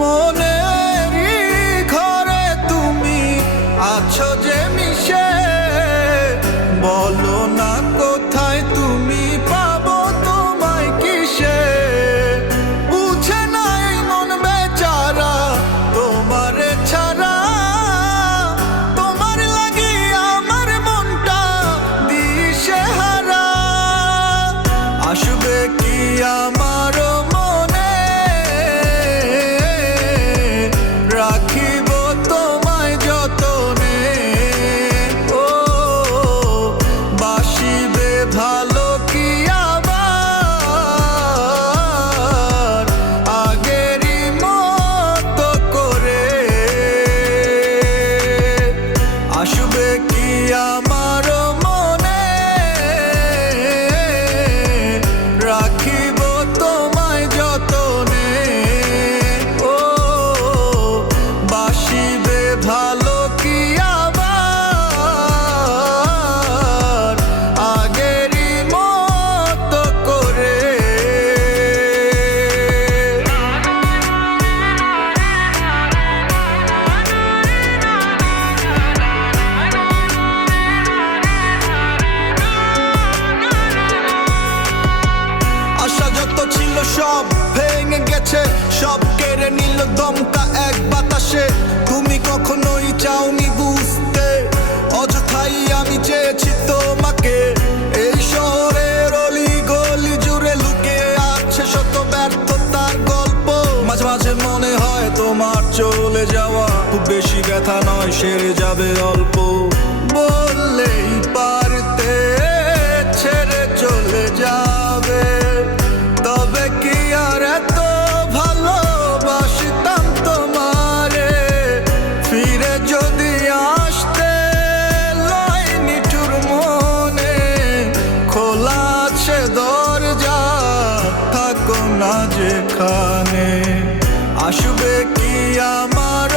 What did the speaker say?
মনেরই ঘরে তুমি আছো যে মিশে, বলো না কোথায় তুমি পাবো তোমায় কিসে। বুঝে নাই মন বেচারা তোমার ছাড়া, তোমার লাগি আমার মনটা দিশে হারা। আসবে কি আমার মনে, রাখিব তোমায় যতনে। ও বাসিবে ভালো কি আবার আগেরই মতো করে। আসবে কি আমার মনে, রাখিব তোমায় যতনে। ও বাসিবে ভালো কি আবার আগেরই মতো করে। আশা যত ছিল সব ভেঙে গেছে, সব কেড়ে নিল দমকা এক বাতাসে। তুমি কখনোই চাওনি বুঝতে, অযথাই আমি চেয়েছি তোমাকে। এই শহরের অলি গলি জুড়ে লুকিয়ে আছে শত ব্যর্থতার গল্প। মাঝে মাঝে মনে হয় তোমার চলে যাওয়া খুব বেশি ব্যথা নয়, সেরে যাবে অল্প। বললেই পারতে ছেড়ে চলে যাবে, তবে কি আর এত ভালোবাসতাম তোমারে। ফিরে যদি আসতে লয় নিঠুর মনে, খোলা আছে দরজা থাকো না যেখানে। আসবে কি আমার